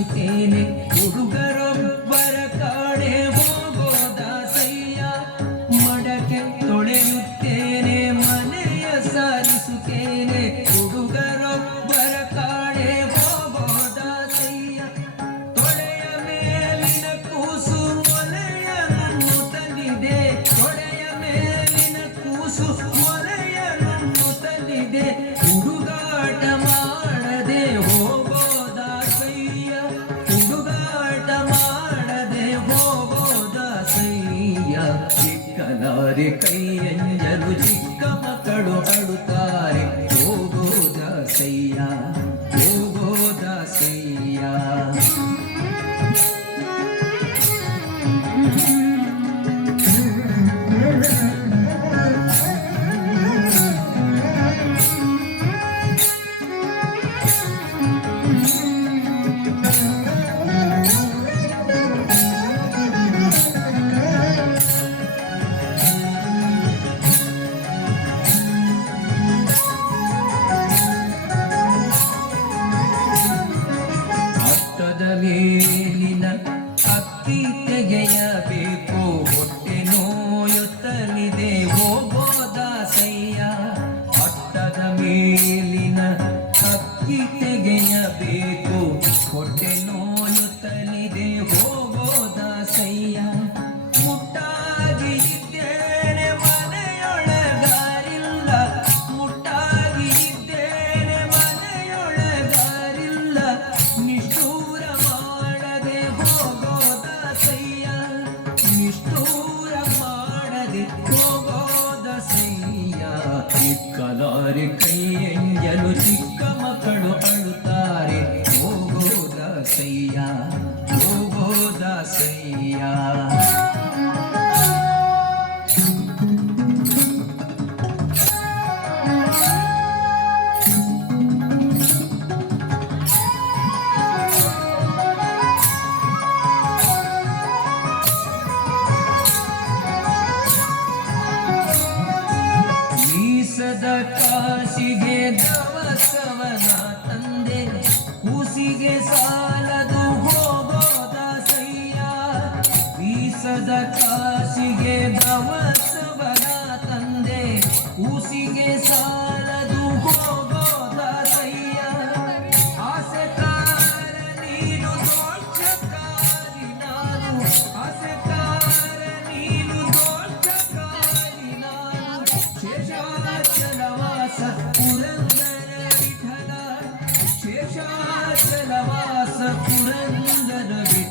ಸಾರಿಸುತ್ತೇನೆ ಹುಡುಗರೊಬ್ಬರ ಕಾಡೆ ಹೋಗೋದಾಸಯ್ಯ ಮಡಕೆ ತೊಳೆಯುತ್ತೇನೆ ಮನೆಯ ಸಾರಿಸುತ್ತೇನೆ ಹುಡುಗರೊಬ್ಬರ ಕಾಡೆ ಹೋಗೋದಾಸಯ್ಯ ತೊಳೆಯ ಮೇಲಿನ ಕೂಸು ಮೊಲೆಯನ್ನು ತಲಿದೆ ತೊಳೆಯ ಮೇಲಿನ ಕೂಸು ಮೊಲೆಯನ್ನು ತಲಿದೆ ಹುಡುಗಾಟ ಮಾಡದೆ ಹೋಗೋದಾಸಯ್ಯ ಹುಡುಗಾಟ ಮಾಡದೆ ಹೋಗೋದಾಸಯ್ಯ ಚಿಕ್ಕನಾರಿ ಕೈಯಂಜಲು ಚಿಕ್ಕ ಮಕ್ಕಳು ಅಳುತ್ತಾರೆ ಹೋಗೋದಾಸಯ್ಯ ಹೋಗೋದಾಸಯ್ಯ ಮೇಲಿನ ಅಕ್ಕಿ ತೆಗೆಯಬೇಕು ಹೊಟ್ಟೆ ನೋಯುತ್ತಲಿದೆ ಹೋಗೋದಾಸಯ್ಯ ಅಟ್ಟದ ಮೇಲಿನ ಅಕ್ಕಿ ತೆಗೆಯಬೇಕು ಹೊಟ್ಟೆ ನೋಯುತ್ತಲಿದೆ ಹೋಗೋದಾಸಯ್ಯ ಮುಟ್ಟಾಗಿ ಇದ್ದೇನೆ ಮನೆಯೊಳಗಾರಿಲ್ಲ ಮುಟ್ಟಾಗಿ ಇದ್ದೇನೆ ಮನೆಯೊಳಗಾರಿಲ್ಲ ನಿಷ್ಠೂರ ಮಾಡದೆ ಹೋಗೋದಾಸಯ್ಯ ನಿಷ್ಠೂರ ಮಾಡದೆ ಹೋಗೋದಾಸಯ್ಯ ಚಿಕ್ಕಲಾರಿ ಕೈಯಂಜಲು ಚಿಕ್ಕ ಮಕ್ಕಳು ಅಳುತ್ತಾರೆ ಹೋಗೋದಾಸಯ್ಯ ಹೋಗೋದಾಸಯ್ಯ ಬೀಸದ ಕಾಸಿಗೆ ದವಸವನ ತಂದೆ ಕೂಸಿಗೆ ಸಾಲದು ಹೋಗೋದಾಸಯ್ಯ ಬೀಸದ ಕಾಸಿಗೆ ದವಸವನ ತಂದೆ ಕೂಸಿಗೆ ಸಾಲದು ಹೋಗೋದಾಸಯ್ಯ ಆಸೆಕಾರ ನೀನು ದೋಷಕಾರಿ ನಾನು ಆಸೆಕಾರ ನೀನು ದೋಷಕಾರಿ ನಾನು ಶೇಷಾಚಲವಾಸ ಪುರಂದರ ವಿಠಲ ಶೇಷಾಚಲವಾಸ ಪುರಂದರ